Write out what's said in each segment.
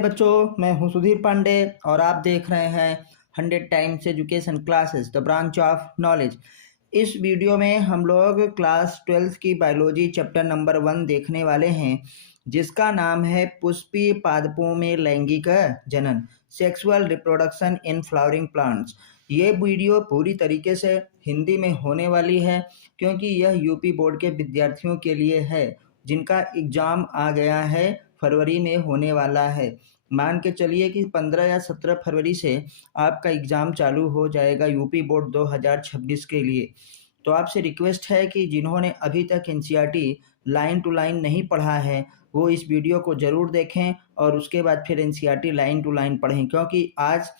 बच्चों, मैं हूं सुधीर पांडे और आप देख रहे हैं 100 times education classes the branch of knowledge. इस वीडियो में हम लोग क्लास 12 की बायोलॉजी चैप्टर नंबर 1 देखने वाले हैं, जिसका नाम है पुष्पीय पादपों में लैंगिक जनन, sexual reproduction in flowering plants. ये वीडियो पूरी तरीके से हिंदी में होने वाली है, क्योंकि यह यूपी बोर्ड के विद्यार्थियों के लिए है जिनका एग्ज़ाम आ गया है, फरवरी में होने वाला है। मान के चलिए कि 15 या 17 फरवरी से आपका एग्ज़ाम चालू हो जाएगा यूपी बोर्ड 2026 के लिए। तो आपसे रिक्वेस्ट है कि जिन्होंने अभी तक एनसीईआरटी लाइन टू लाइन नहीं पढ़ा है, वो इस वीडियो को ज़रूर देखें और उसके बाद फिर एनसीईआरटी लाइन टू लाइन पढ़ें, क्योंकि आज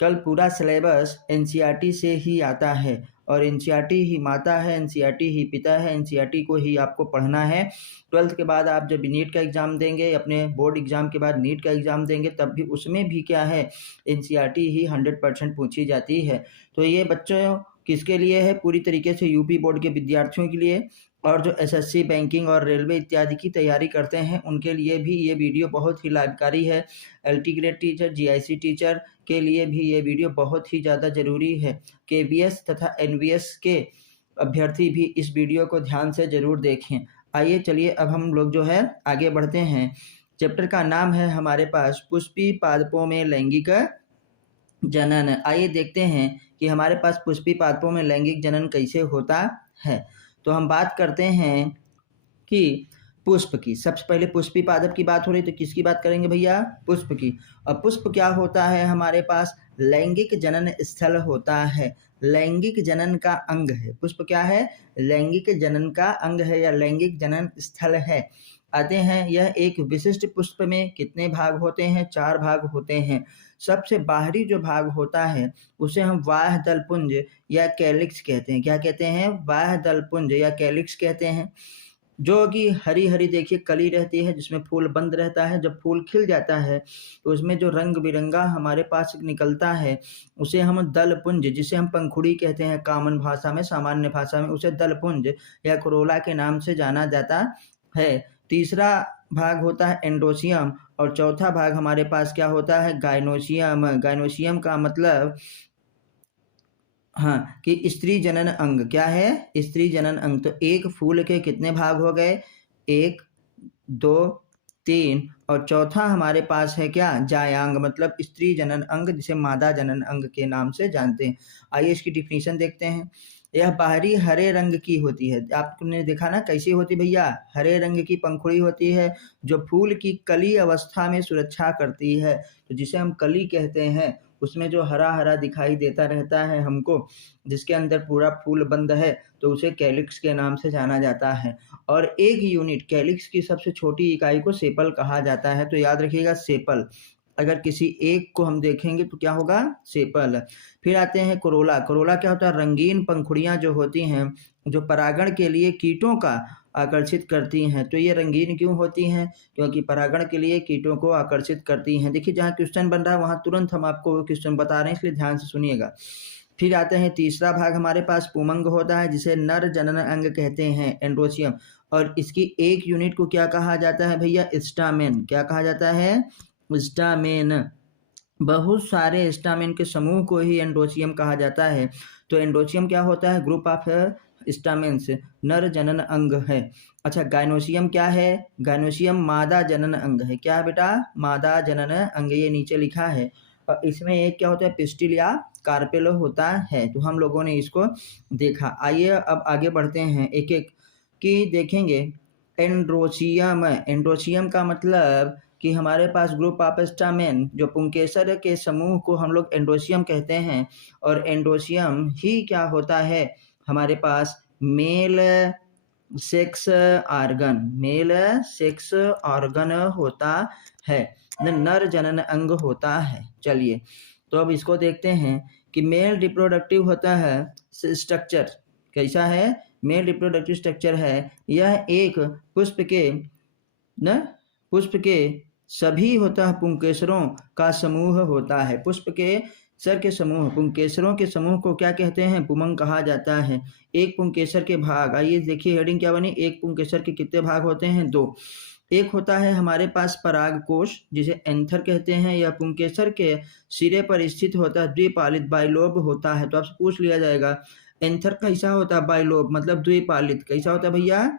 कल पूरा सिलेबस एनसीईआरटी से ही आता है और एनसीईआरटी ही माता है, एनसीईआरटी ही पिता है, एनसीईआरटी को ही आपको पढ़ना है। 12th के बाद आप जब नीट का एग्ज़ाम देंगे, अपने बोर्ड एग्ज़ाम के बाद नीट का एग्ज़ाम देंगे, तब भी उसमें भी क्या है, एनसीईआरटी ही 100% पूछी जाती है। तो ये बच्चों किसके लिए है? पूरी तरीके से यूपी बोर्ड के विद्यार्थियों के लिए, और जो एसएससी, बैंकिंग और रेलवे इत्यादि की तैयारी करते हैं उनके लिए भी ये वीडियो बहुत ही लाभकारी है। LT grade teacher, GIC teacher के लिए भी ये वीडियो बहुत ही ज़्यादा ज़रूरी है। केवीएस तथा एनवीएस के अभ्यर्थी भी इस वीडियो को ध्यान से ज़रूर देखें। आइए चलिए अब हम लोग जो है आगे बढ़ते हैं। चैप्टर का नाम है हमारे पास पुष्पीय पादपों में लैंगिक जनन। आइए देखते हैं कि हमारे पास पुष्पीय पादपों में लैंगिक जनन कैसे होता है। तो हम बात करते हैं कि पुष्प की। सबसे पहले पुष्पीय पादप की बात हो रही, तो किसकी बात करेंगे भैया? पुष्प की। और पुष्प क्या होता है? हमारे पास लैंगिक जनन स्थल होता है, लैंगिक जनन का अंग है। पुष्प क्या है? लैंगिक जनन का अंग है या लैंगिक जनन स्थल है। आते हैं, यह एक विशिष्ट पुष्प में कितने भाग होते हैं? 4 भाग होते हैं। सबसे बाहरी जो भाग होता है उसे हम बाह्य दलपुंज या कैलिक्स कहते हैं। क्या कहते हैं? बाह्य दलपुंज या कैलिक्स कहते हैं। जो कि हरी हरी देखिए कली रहती है, जिसमें फूल बंद रहता है। जब फूल खिल जाता है तो उसमें जो रंग बिरंगा हमारे पास निकलता है उसे हम दलपुंज, जिसे हम पंखुड़ी कहते हैं कॉमन भाषा में, सामान्य भाषा में उसे दलपुंज या कोरोला के नाम से जाना जाता है। तीसरा भाग होता है एंडोसियम और चौथा भाग हमारे पास क्या होता है? गाइनोसियम। गाइनोसियम का मतलब हाँ कि स्त्री जनन अंग। क्या है? स्त्री जनन अंग। तो एक फूल के कितने भाग हो गए? 1, 2, 3 और चौथा हमारे पास है क्या? जायांग, मतलब स्त्री जनन अंग, जिसे मादा जनन अंग के नाम से जानते हैं। आइए इसकी डिफिनीशन देखते हैं। यह बाहरी हरे रंग की होती है। आपने देखा ना कैसी होती भैया? हरे रंग की पंखुड़ी होती है, जो फूल की कली अवस्था में सुरक्षा करती है। तो जिसे हम कली कहते हैं, उसमें जो हरा हरा दिखाई देता रहता है हमको, जिसके अंदर पूरा फूल बंद है, तो उसे कैलिक्स के नाम से जाना जाता है। और एक यूनिट कैलिक्स की सबसे छोटी इकाई को सेपल कहा जाता है। तो याद रखिएगा सेपल। अगर किसी एक को हम देखेंगे तो क्या होगा? सेपल। फिर आते हैं कोरोला। कोरोला क्या होता है? रंगीन पंखुड़ियाँ जो होती हैं, जो परागण के लिए कीटों का आकर्षित करती हैं। तो ये रंगीन क्यों होती हैं? क्योंकि परागण के लिए कीटों को आकर्षित करती हैं। देखिए जहाँ क्वेश्चन बन रहा है वहाँ तुरंत हम आपको क्वेश्चन बता रहे हैं, इसलिए ध्यान से सुनिएगा। फिर आते हैं तीसरा भाग हमारे पास पुमंग होता है, जिसे नर जनन अंग कहते हैं, एंड्रोसियम। और इसकी एक यूनिट को क्या कहा जाता है भैया? स्टामेन। क्या कहा जाता है? स्टामेन। बहुत सारे स्टामेन के समूह को ही एंडोसियम कहा जाता है। तो एंडोसियम क्या होता है? ग्रुप ऑफ स्टामेन्स, नर जनन अंग है। अच्छा, गाइनोसियम क्या है? गाइनोसियम मादा जनन अंग है। क्या है बेटा? मादा जनन अंग, ये नीचे लिखा है। और इसमें एक क्या होता है? पिस्टिल या कार्पेल होता है। तो हम लोगों ने इसको देखा। आइए अब आगे बढ़ते हैं, एक एक की देखेंगे। एंड्रोसियम। एंड्रोसियम का मतलब कि हमारे पास ग्रुप ऑफ स्टामेन, जो पुंकेसर के समूह को हम लोग एंडोसियम कहते हैं। और एंडोसियम ही क्या होता है? हमारे पास male sex organ, male sex organ होता है, नर जनन अंग होता है। चलिए तो अब इसको देखते हैं कि मेल रिप्रोडक्टिव होता है स्ट्रक्चर कैसा है? मेल रिप्रोडक्टिव स्ट्रक्चर है, यह एक पुष्प के न पुष्प के सभी होता है पुंकेसरों का समूह होता है। पुष्प के सर के समूह, पुंकेसरों के समूह को क्या कहते हैं? पुमंग कहा जाता है। एक पुंकेसर के भाग, आइए देखिए हेडिंग क्या बनी? एक पुंकेसर के कितने भाग होते हैं? 2। एक होता है हमारे पास परागकोश जिसे एंथर कहते हैं, या पुंकेसर के सिरे पर स्थित होता है, द्विपालित बाइलोब होता है। तो आपसे पूछ लिया जाएगा एंथर कैसा होता है, बाइलोब मतलब द्विपालित कैसा होता है भैया,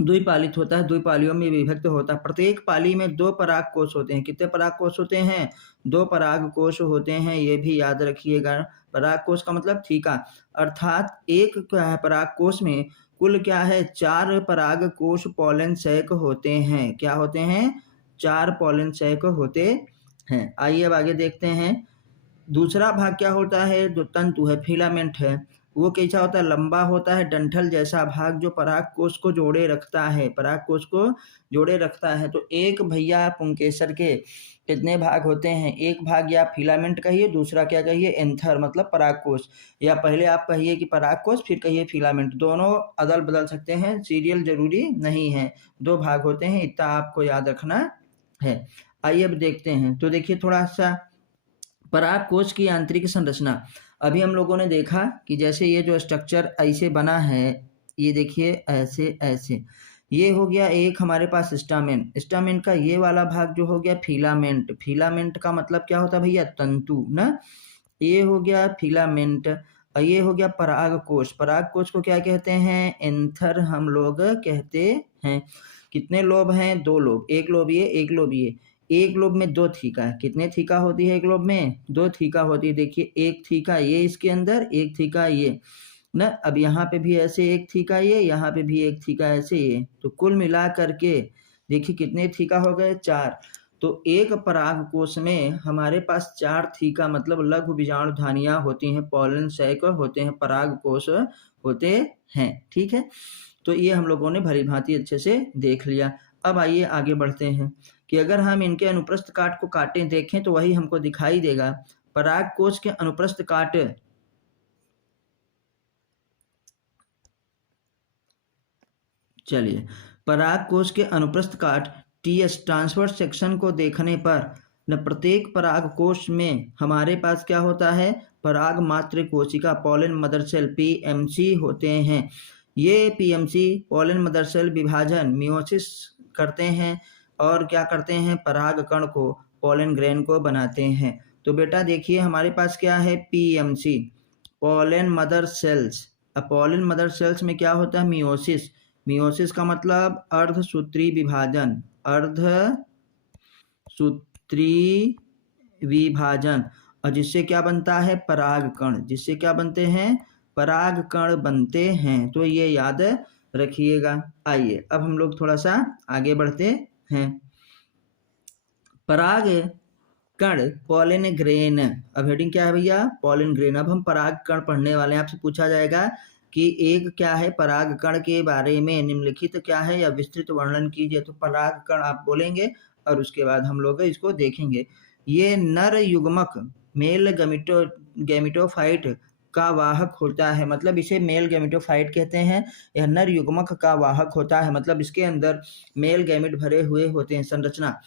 द्विपालित होता है, द्विपालियों में विभक्त होता है। प्रत्येक पाली में 2 परागकोश होते हैं। कितने परागकोश होते हैं? 2 परागकोश होते हैं, ये भी याद रखिएगा। परागकोश का मतलब थीका, अर्थात एक परागकोश में कुल क्या है 4 परागकोश पॉलन सैक होते हैं। क्या होते हैं? 4 पॉलन सैक होते हैं। आइए अब आगे देखते हैं। दूसरा भाग क्या होता है, जो तंतु है, फिलामेंट है, वो कैसा होता है? लंबा होता है, डंठल जैसा भाग जो परागकोश को जोड़े रखता है, परागकोश को जोड़े रखता है। तो एक भैया पुंकेसर के कितने भाग होते हैं? एक भाग या फिलामेंट कहिए, दूसरा क्या कहिए? एंथर मतलब परागकोश, या पहले आप कहिए कि परागकोश फिर कहिए फिलामेंट, दोनों अदल बदल सकते हैं, सीरियल जरूरी नहीं है। 2 भाग होते हैं, इतना आपको याद रखना है। आइए अब देखते हैं। तो देखिए थोड़ा सा परागकोश की आंतरिक संरचना। अभी हम लोगों ने देखा कि जैसे ये जो स्ट्रक्चर ऐसे बना है, ये देखिए ऐसे ऐसे, ये हो गया एक हमारे पास स्टामेन। स्टामेन का ये वाला भाग जो हो गया फिलामेंट। फिलामेंट का मतलब क्या होता है भैया? तंतु ना। ये हो गया फिलामेंट और ये हो गया परागकोश। परागकोश को क्या कहते हैं? एंथर हम लोग कहते हैं। कितने लोब हैं? 2 लोब, एक लोब ये, एक लोब ये। एक लोब में 2 थीका है। कितने थीका होती है एक लोब में? 2 थीका होती है। देखिए एक थीका ये इसके अंदर, एक थीका ये ना। अब यहाँ पे भी ऐसे एक थीका ये, यहाँ पे भी एक थीका ऐसे ये, तो कुल मिला करके देखिए कितने थीका हो गए? 4। तो एक परागकोश में हमारे पास 4 थीका मतलब लघु बीजाणुधानियां होती हैं, पॉलन सैक होते हैं, परागकोश होते हैं। ठीक है, तो ये हम लोगों ने भली भांति अच्छे से देख लिया। अब आइए आगे बढ़ते हैं कि अगर हम इनके अनुप्रस्थ काट को काटें देखें तो वही हमको दिखाई देगा। परागकोश के अनुप्रस्थ काट, चलिए परागकोश के अनुप्रस्थ काट टीएस ट्रांसवर्स सेक्शन को देखने पर न प्रत्येक परागकोश में हमारे पास क्या होता है? पराग मात्र कोशिका पॉलन मदर सेल पीएमसी होते हैं। ये पीएमसी पॉलन मदर सेल विभाजन मियोसिस करते हैं और क्या करते हैं? पराग कण को, पॉलन ग्रेन को बनाते हैं। तो बेटा देखिए हमारे पास क्या है? PMC pollen mother cells. अब पॉलन मदर सेल्स में क्या होता है? मियोसिस। मियोसिस का मतलब अर्धसूत्री विभाजन, अर्धसूत्री विभाजन, और जिससे क्या बनता है? परागकण। जिससे क्या बनते हैं? परागकण बनते हैं। तो ये याद रखिएगा। आइए अब हम लोग थोड़ा सा आगे बढ़ते हैं। पराग कण पॉलन ग्रेन। अब हेडिंग क्या है भैया? Pollen grain. अब हम पराग कण पढ़ने वाले हैं। आपसे पूछा जाएगा कि एक क्या है पराग कण के बारे में निम्नलिखित क्या है या विस्तृत वर्णन कीजिए। तो पराग कण आप बोलेंगे और उसके बाद हम लोग इसको देखेंगे। ये नर युग्मक मेल गैमेटोफाइट का वाहक होता है, मतलब इसे मेल गैमेटोफाइट कहते हैं। यह नर युग्मक का वाहक होता है, मतलब इसके अंदर मेल गैमेट भरे हुए होते हैं। संरचना,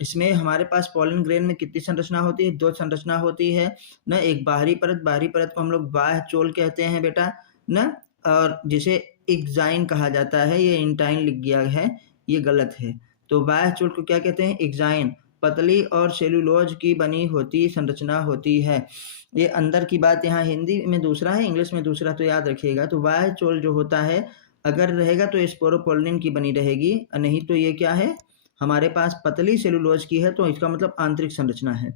इसमें हमारे पास पॉलन ग्रेन में कितनी संरचना होती है? 2 संरचना होती है ना। एक बाहरी परत, बाहरी परत को हम लोग बाह्य चोल कहते हैं बेटा ना, और जिसे एग्जाइन कहा जाता है। ये इंटाइन लिख गया है, ये गलत है। तो बाह्य चोल को क्या कहते हैं? एग्जाइन। पतली और सेलुलोज की बनी होती संरचना होती है। ये अंदर की बात यहाँ हिंदी में दूसरा है, इंग्लिश में दूसरा, तो याद रखिएगा। तो बाह्य चोल जो होता है अगर रहेगा तो स्पोरोपोलिन की बनी रहेगी, नहीं तो ये क्या है? हमारे पास पतली सेलुलोज की है, तो इसका मतलब आंतरिक संरचना है।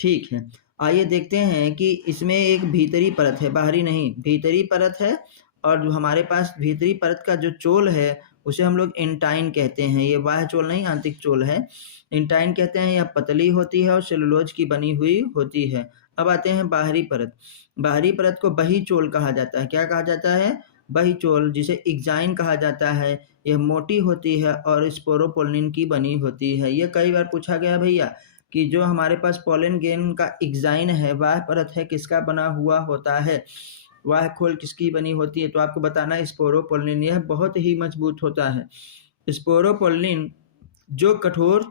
ठीक है, आइए देखते हैं कि इसमें एक भीतरी परत है, बाहरी नहीं, भीतरी परत है। और जो हमारे पास भीतरी परत का जो चोल है उसे हम लोग इंटाइन कहते हैं। ये बाह्य चोल नहीं, आंतरिक चोल है, इंटाइन कहते हैं। यह पतली होती है और सेलुलोज की बनी हुई होती है। अब आते हैं बाहरी परत। बाहरी परत को बही चोल कहा जाता है। क्या कहा जाता है? बही चोल, जिसे एग्जाइन कहा जाता है। यह मोटी होती है और स्पोरोपोलिन की बनी होती है। ये कई बार पूछा गया भैया कि जो हमारे पास पॉलन ग्रेन का एग्जाइन है, वह परत है, किसका बना हुआ होता है? वह खोल किसकी बनी होती है? तो आपको बताना स्पोरोपोलिन। यह बहुत ही मजबूत होता है। स्पोरोपोलिन जो कठोर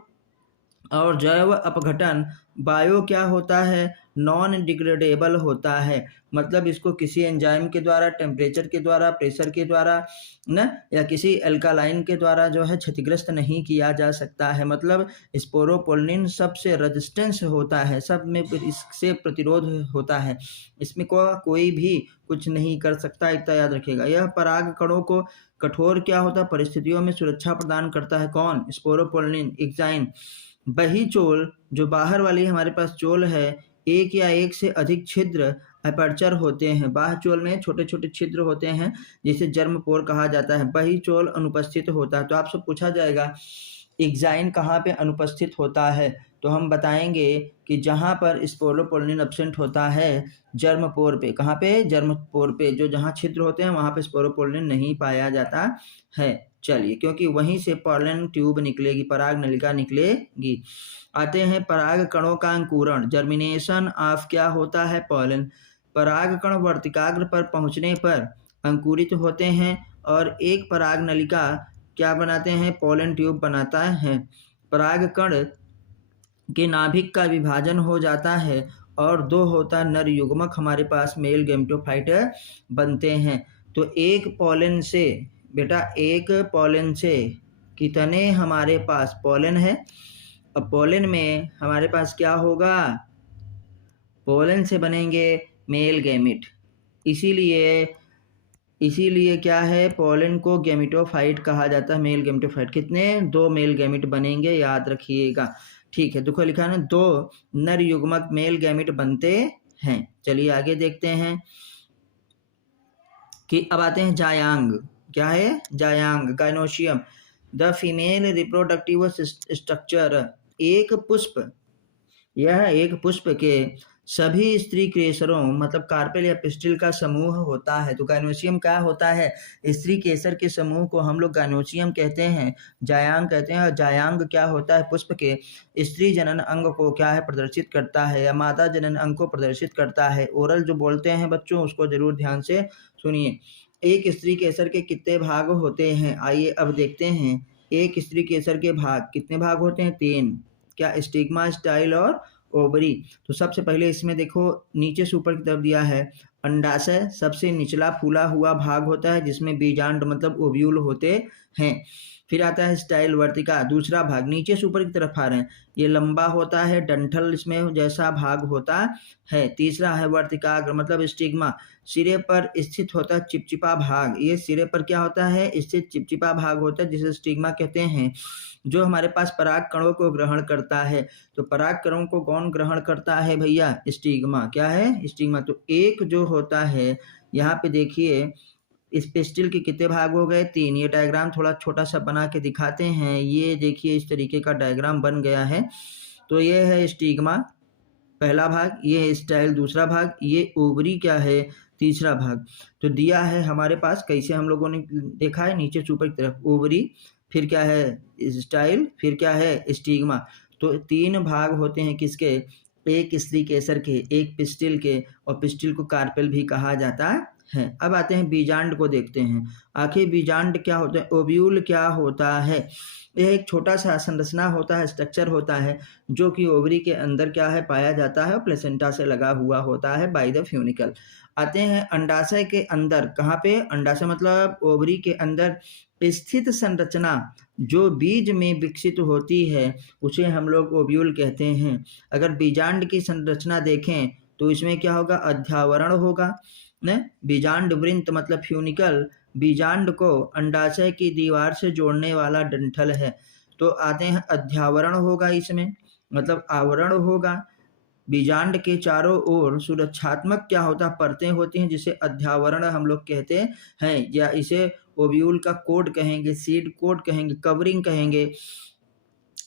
और जैव अपघटन बायो क्या होता है, नॉन डिग्रेडेबल होता है। मतलब इसको किसी एंजाइम के द्वारा, टेम्परेचर के द्वारा, प्रेशर के द्वारा न, या किसी एल्कालाइन के द्वारा जो है क्षतिग्रस्त नहीं किया जा सकता है। मतलब स्पोरोपोलिन सबसे रेजिस्टेंस होता है, सब में इससे प्रतिरोध होता है, इसमें कोई भी कुछ नहीं कर सकता, इतना याद रखिएगा। यह पराग कणों को कठोर क्या होता है, परिस्थितियों में सुरक्षा प्रदान करता है। कौन? Sporopollenin exine. वही चोल जो बाहर वाली हमारे पास चोल है, एक या एक से अधिक छिद्र अपर्चर होते हैं। बाह्य चोल में छोटे छोटे छिद्र होते हैं जिसे जर्मपोर कहा जाता है। वही चोल अनुपस्थित होता है। तो आपसे पूछा जाएगा एग्जाइन कहाँ पे अनुपस्थित होता है, तो हम बताएंगे कि जहाँ पर स्पोरोपोलिन एब्सेंट होता है, जर्मपोर पे। कहाँ पे? जर्मपोर पे। जो जहाँ छिद्र होते हैं वहाँ पे स्पोरोपोलिन नहीं पाया जाता है। चलिए, क्योंकि वहीं से पॉलन ट्यूब निकलेगी, पराग नलिका निकलेगी। आते हैं पराग कणों का अंकुरण, जर्मिनेशन ऑफ क्या होता है, पॉलन। पराग कण वर्तिकाग्र पर पहुंचने पर अंकुरित होते हैं और एक पराग नलिका क्या बनाते हैं, पॉलन ट्यूब बनाता है। पराग कण के नाभिक का विभाजन हो जाता है और दो होता नर युग्मक हमारे पास मेल गैमेटोफाइट बनते हैं। तो एक पॉलन से बेटा, एक पॉलन से कितने हमारे पास पॉलन है? अब पॉलन में हमारे पास क्या होगा, पॉलन से बनेंगे मेल गैमेट। इसीलिए क्या है, पॉलन को गैमेटोफाइट कहा जाता है, मेल गैमेटोफाइट। कितने? 2 मेल गैमेट बनेंगे, याद रखिएगा। ठीक है, देखो लिखा है ना, 2 नर युग्मक मेल गैमेट बनते हैं। चलिए आगे देखते हैं कि अब आते हैं जायांग। क्या है? जायांग, gynoecium, the female reproductive structure. एक पुष्प, यह एक पुष्प के सभी स्त्री केसरों मतलब कार्पेल या पिस्टिल का समूह होता है। तो गाइनोसियम क्या होता है? स्त्री केसर के समूह को हम लोग गाइनोसियम कहते हैं, जायांग कहते हैं। और जायांग क्या होता है? पुष्प के स्त्री जनन अंग को क्या है, प्रदर्शित करता है, या मादा जनन अंग को प्रदर्शित करता है। ओरल जो बोलते हैं बच्चों, उसको जरूर ध्यान से सुनिए। एक स्त्री केसर के कितने भाग होते हैं? आइए अब देखते हैं। एक स्त्री केसर के भाग कितने भाग होते हैं? 3। क्या? स्टिग्मा, स्टाइल और ओवरी। तो सबसे पहले इसमें देखो, नीचे से ऊपर की तरफ दिया है, अंडाशय सबसे निचला फूला हुआ भाग होता है जिसमें बीजांड मतलब ओव्यूल होते हैं। फिर आता है स्टाइल वर्तिका, दूसरा भाग नीचे से ऊपर की तरफ आ रहे हैं, ये लंबा होता है, डंठल इसमें जैसा भाग होता है। तीसरा है वर्तिकाग्र मतलब स्टिग्मा, सिरे पर स्थित होता है चिपचिपा भाग, ये सिरे पर क्या होता है, स्थित चिपचिपा भाग होता है जिसे स्टिग्मा कहते हैं, जो हमारे पास पराग कणों को ग्रहण करता है। तो पराग कणों को कौन ग्रहण करता है भैया? स्टिग्मा। क्या है? स्टिग्मा। तो एक जो होता है, यहाँ पे देखिए इस पिस्टिल के कितने भाग हो गए? 3। ये डायग्राम थोड़ा छोटा सा बना के दिखाते हैं। ये देखिए इस तरीके का डायग्राम बन गया है। तो ये है स्टिग्मा पहला भाग, ये है स्टाइल दूसरा भाग, ये ओवरी क्या है, तीसरा भाग। तो दिया है हमारे पास, कैसे हम लोगों ने देखा है, नीचे से ऊपर की तरफ ओवरी, फिर क्या है स्टाइल, फिर क्या है स्टिग्मा। तो 3 भाग होते हैं किसके? एक स्त्री केसर के, एक पिस्टिल के, और पिस्टिल को कार्पेल भी कहा जाता है। अब आते हैं बीजांड को देखते हैं। आखिर बीजांड क्या होता है, ओव्यूल क्या होता है? यह एक छोटा सा संरचना होता है, स्ट्रक्चर होता है, जो कि ओवरी के अंदर क्या है, पाया जाता है और प्लेसेंटा से लगा हुआ होता है बाय द फ्यूनिकल। आते हैं अंडाशय के अंदर, कहाँ पे? अंडाशय मतलब ओवरी के अंदर स्थित संरचना जो बीज में विकसित होती है उसे हम लोग ओव्यूल कहते हैं। अगर बीजांड की संरचना देखें तो इसमें क्या होगा, अध्यावरण होगा न, बीजांड वृंत मतलब फ्यूनिकल बीजांड को अंडाशय की दीवार से जोड़ने वाला डंठल है। तो आते हैं अध्यावरण होगा, इसमें मतलब आवरण होगा। बीजांड के चारों ओर सुरक्षात्मक क्या होता है, परतें होती हैं जिसे अध्यावरण हम लोग कहते हैं, या इसे ओव्यूल का कोट कहेंगे, सीड कोट कहेंगे, कवरिंग कहेंगे।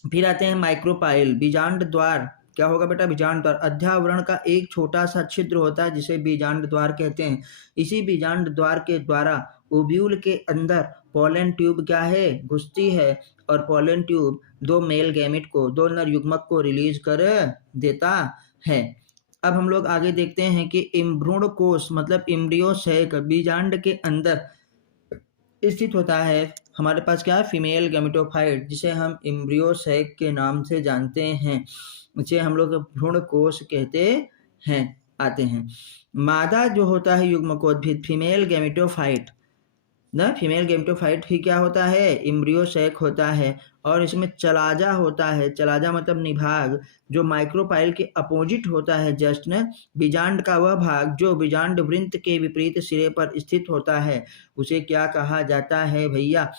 फिर आते हैं माइक्रोपाइल, बीजांड द्वार क्या होगा बेटा, बीजांड द्वार अध्यावरण का एक छोटा सा छिद्र होता है जिसे बीजांड द्वार कहते हैं। इसी बीजांड द्वार के द्वारा ओव्यूल के अंदर पॉलन ट्यूब क्या है, घुसती है, और पॉलन ट्यूब 2 मेल गैमेट को, 2 नर युग्मक को रिलीज कर देता है। अब हम लोग आगे देखते हैं कि इम्भ्रूण कोष मतलब इम्ब्रियो सैक बीजांड के अंदर स्थित होता है। हमारे पास क्या है, फीमेल गैमेटोफाइट, जिसे हम एम्ब्रियो सैक के नाम से जानते हैं, उसे हम लोग भ्रूण कोश कहते हैं आते हैं। मादा जो होता है युग्मकोद्भिद फीमेल गैमेटोफाइट, ना फीमेल गैमेटोफाइट ही क्या होता है, एम्ब्रियो सैक होता है, और इसमें चलाजा होता है। चलाजा मतलब निभाग, जो माइक्रोपाइल के अपोजिट होता है जस्ट न, बीजांड का वह भाग जो बीजांड वृंत के विपरीत सिरे पर स्थित होता है, उसे क्या कहा जाता है भैया,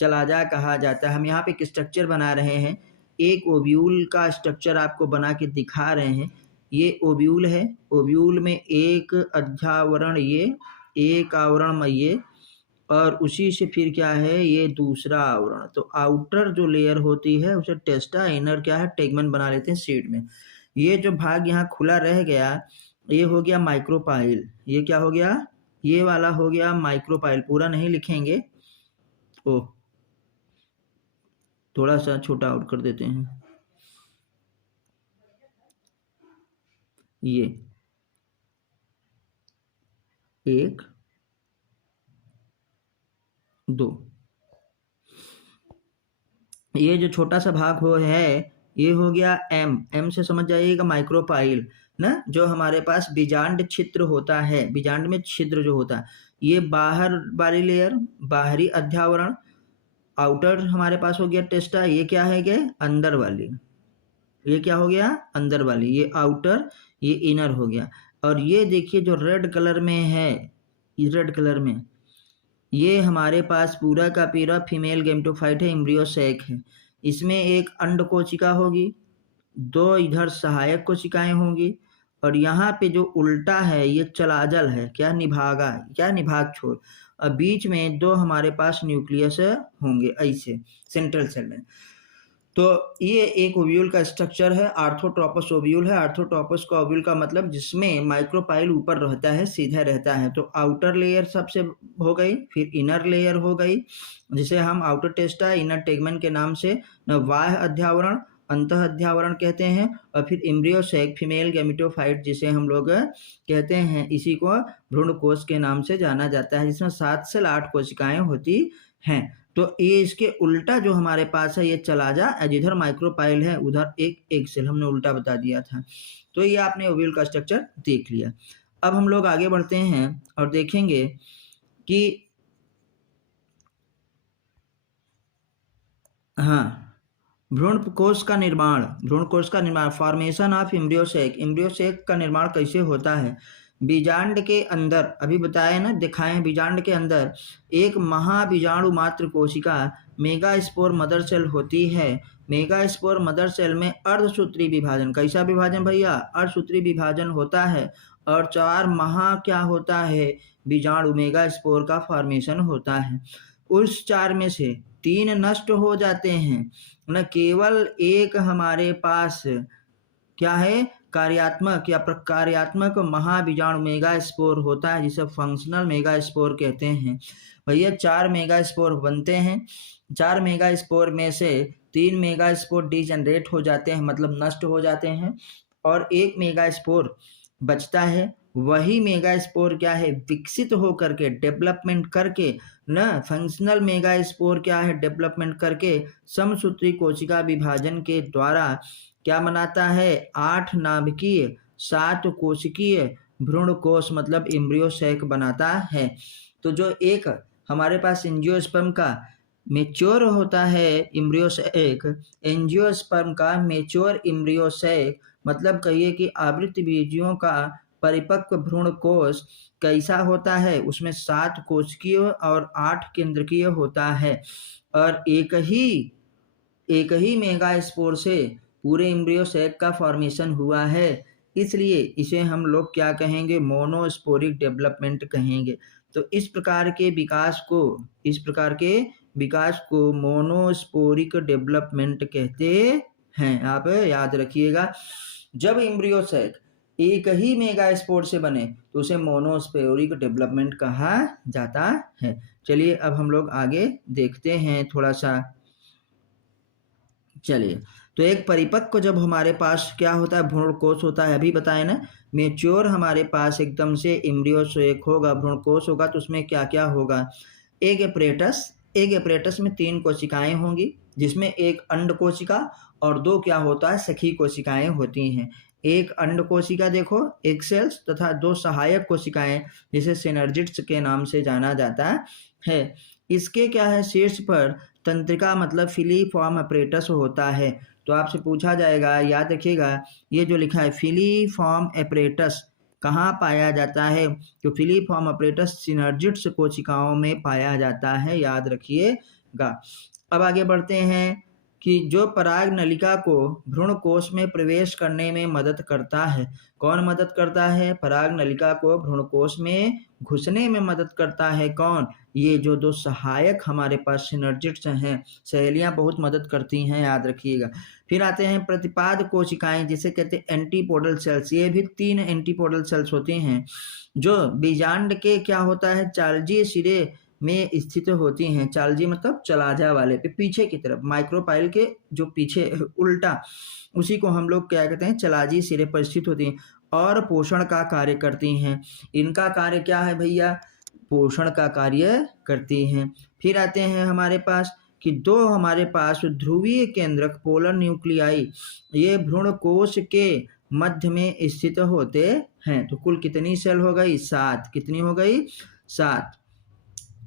चलाजा कहा जाता है। हम यहाँ पे एक स्ट्रक्चर बना रहे हैं, एक ओव्यूल का स्ट्रक्चर आपको बना के दिखा रहे हैं। ये ओव्यूल है, ओव्यूल में एक अध्यावरण ये, एक आवरण ये, और उसी से फिर क्या है, ये दूसरा आवरण। तो आउटर जो लेयर होती है उसे टेस्टा, इनर क्या है, टेगमन बना लेते हैं सीड में। ये जो भाग यहाँ खुला रह गया, ये हो गया माइक्रोपाइल। ये क्या हो गया, ये वाला हो गया माइक्रोपाइल। पूरा नहीं लिखेंगे, ओह थोड़ा सा छोटा आउट कर देते हैं। ये एक, दो, ये जो छोटा सा भाग हो है, ये हो गया एम। एम से समझ जाइएगा माइक्रोपाइल ना, जो हमारे पास बीजांड छिद्र होता है, बीजांड में छिद्र जो होता है, ये बाहर वाली लेयर, बाहरी अध्यावरण, आउटर हमारे पास हो गया टेस्टा। ये क्या है कि अंदर वाली, ये क्या हो गया, अंदर वाली, ये आउटर, ये इनर हो गया। और ये देखिए जो रेड कलर में है, ये रेड कलर में, ये हमारे पास पूरा का पूरा फीमेल गैमेटोफाइट है, एम्ब्रियो सैक है। इसमें एक अंड कोशिका होगी, दो इधर सहायक कोशिकाएं होंगी, और यहाँ पे जो उल्टा है ये चलाजल है, क्या निभागा, क्या निभाग छोर, और बीच में दो हमारे पास न्यूक्लियस होंगे ऐसे सेंट्रल सेल में। तो ये एक ओव्यूल का स्ट्रक्चर है, आर्थोट्रोपस ओव्यूल है। आर्थोट्रोपस का ओव्यूल का मतलब जिसमें माइक्रोपाइल ऊपर रहता है, सीधा रहता है। तो आउटर लेयर सबसे हो गई, फिर इनर लेयर हो गई, जिसे हम आउटर टेस्टा, इनर टेगमन के नाम से बाह्य अध्यावरण, अंतः अध्यावरण कहते हैं, और फिर एम्ब्रियो सैक फीमेल गैमेटोफाइट जिसे हम लोग कहते हैं, इसी को भ्रूण कोश के नाम से जाना जाता है, जिसमें 7 से 8 कोशिकाएं होती हैं। तो ये इसके उल्टा जो हमारे पास है, ये चला जा, जिधर माइक्रोपाइल है उधर एक सेल, हमने उल्टा बता दिया था। तो ये आपने ओव्यूल का स्ट्रक्चर देख लिया। अब हम लोग आगे बढ़ते हैं और देखेंगे कि हाँ, भ्रूण कोश का निर्माण, भ्रूण कोश का निर्माण, formation of embryo sac, embryo sac का निर्माण कैसे होता है। बीजांड के अंदर, अभी बताए ना, दिखाएं, बीजांड के अंदर एक महाबीजाणु मात्र कोशिका मेगास्पोर मदर सेल होती है। मेगास्पोर मदर सेल में अर्धसूत्री विभाजन, कैसा विभाजन भैया, अर्धसूत्री विभाजन होता है, और 4 महा क्या होता है, बीजाणु मेगास्पोर का फॉर्मेशन होता है। उस 4 में से 3 नष्ट हो जाते हैं, न केवल एक हमारे पास क्या है, कार्यात्मक या प्रकार्यात्मक महाबीजाणु मेगास्पोर होता है, जिसे फंक्शनल मेगास्पोर कहते हैं। भैया 4 मेगास्पोर बनते हैं, 4 मेगास्पोर में से 3 मेगास्पोर डिजनरेट हो जाते हैं, मतलब नष्ट हो जाते हैं, और 1 मेगास्पोर बचता है। वही मेगास्पोर क्या है, विकसित होकर के, डेवलपमेंट करके न, फंक्शनल मेगास्पोर क्या है, डेवलपमेंट करके समसूत्री कोशिका विभाजन के द्वारा क्या बनाता है, 8 नाभिकीय 7 कोशिकीय भ्रूण कोश, मतलब एम्ब्रियो सैक बनाता है। तो जो एक हमारे पास एंजियोस्पर्म का मेच्योर होता है एम्ब्रियो सैक, एंजियोस्पर्म का मेच्योर एम्ब्रियो सैक, मतलब कहिए कि आवृत्त बीजियों का परिपक्व भ्रूण कोश कैसा होता है, उसमें 7 कोशिकीय और 8 केंद्रकीय होता है, और एक ही मेगास्पोर से पूरे एम्ब्रियो सैक का फॉर्मेशन हुआ है। इसलिए इसे हम लोग क्या कहेंगे, मोनोस्पोरिक डेवलपमेंट कहेंगे। तो इस प्रकार के विकास को मोनोस्पोरिक डेवलपमेंट कहते हैं। आप याद रखिएगा, जब एम्ब्रियो सैक एक ही मेगास्पोर से बने तो उसे मोनोस्पोरिक डेवलपमेंट कहा जाता है। चलिए अब हम लोग आगे देखते हैं थोड़ा सा। चलिए, तो एक परिपक्व जब हमारे पास क्या होता है, भ्रूण कोश होता है, अभी बताए ना, मेच्योर हमारे पास एकदम से एम्ब्रियो सैक होगा, भ्रूण कोश होगा, तो उसमें क्या क्या होगा, एक एपरेटस, एक एपरेटस में 3 कोशिकाएं होंगी, जिसमें एक अंड कोशिका और 2 क्या होता है, सखी कोशिकाएं होती हैं। एक अंड कोशिका देखो, एक सेल्स, तथा 2 सहायक कोशिकाएं जिसे सिनर्जिड्स के नाम से जाना जाता है। इसके क्या है, शीर्ष पर तंत्रिका मतलब फिलीफॉर्म एपरेटस होता है। तो आपसे पूछा जाएगा, याद रखिएगा, ये जो लिखा है फिलीफॉर्म एपरेटस कहाँ पाया जाता है, तो फिलीफॉर्म एपरेटस सिनर्जिड्स कोशिकाओं में पाया जाता है, याद रखिएगा। अब आगे बढ़ते हैं कि जो पराग नलिका को भ्रूण कोश में प्रवेश करने में मदद करता है। कौन मदद करता है? पराग नलिका को भ्रूण कोश में घुसने में मदद करता है। कौन? ये जो 2 सहायक हमारे पास सिनर्जिड्स हैं, सहेलियां बहुत मदद करती हैं, याद रखिएगा। फिर आते हैं प्रतिपाद कोशिकाएं, जिसे कहते हैं एंटीपोडल सेल्स। ये भी 3 एंटीपोडल सेल्स होते हैं जो बीजांड के क्या होता है, चालजीय सिरे में स्थित होती हैं। चालजी मतलब चलाजा वाले पे, पीछे की तरफ, माइक्रोपाइल के जो पीछे उल्टा, उसी को हम लोग क्या कहते हैं, चलाजी सिरे पर स्थित होती हैं और पोषण का कार्य करती हैं। इनका कार्य क्या है भैया? पोषण का कार्य करती हैं। फिर आते हैं हमारे पास कि 2 हमारे पास ध्रुवीय केंद्रक पोलर न्यूक्लियाई, ये भ्रूण कोश के मध्य में स्थित होते हैं। तो कुल कितनी सेल हो गई? 7। कितनी हो गई? 7।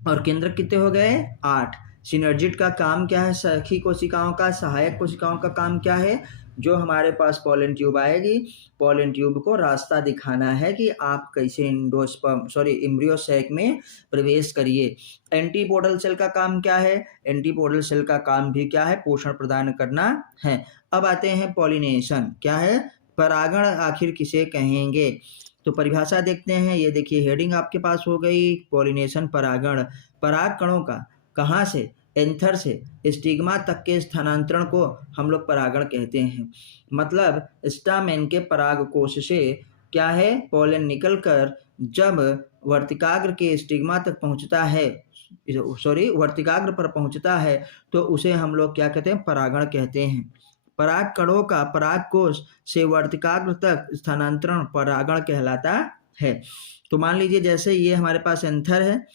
और केंद्रक कितने हो गए? 8। सिनर्जिड का काम क्या है? सखी कोशिकाओं का, सहायक कोशिकाओं का काम क्या है? जो हमारे पास पॉलन ट्यूब आएगी, पॉलन ट्यूब को रास्ता दिखाना है कि आप कैसे एम्ब्रियो सैक में प्रवेश करिए। एंटीपोडल सेल का काम क्या है? एंटीपोडल सेल का काम भी क्या है? पोषण प्रदान करना है। अब आते हैं पॉलिनेशन। क्या है? परागण आखिर किसे कहेंगे? तो परिभाषा देखते हैं। ये देखिए, हेडिंग आपके पास हो गई, पॉलिनेशन परागण। पराग कणों का कहाँ से? एंथर से स्टिग्मा तक के स्थानांतरण को हम लोग परागण कहते हैं। मतलब स्टामेन के पराग कोश से क्या है, पॉलन निकलकर जब वर्तिकाग्र के स्टिग्मा तक पहुंचता है, वर्तिकाग्र पर पहुंचता है, तो उसे हम लोग क्या कहते हैं? परागण कहते हैं। पराग कणों का पराग कोश से वर्तिकाग्र तक स्थानांतरण परागण कहलाता है। तो मान लीजिए जैसे ये हमारे पास एंथर है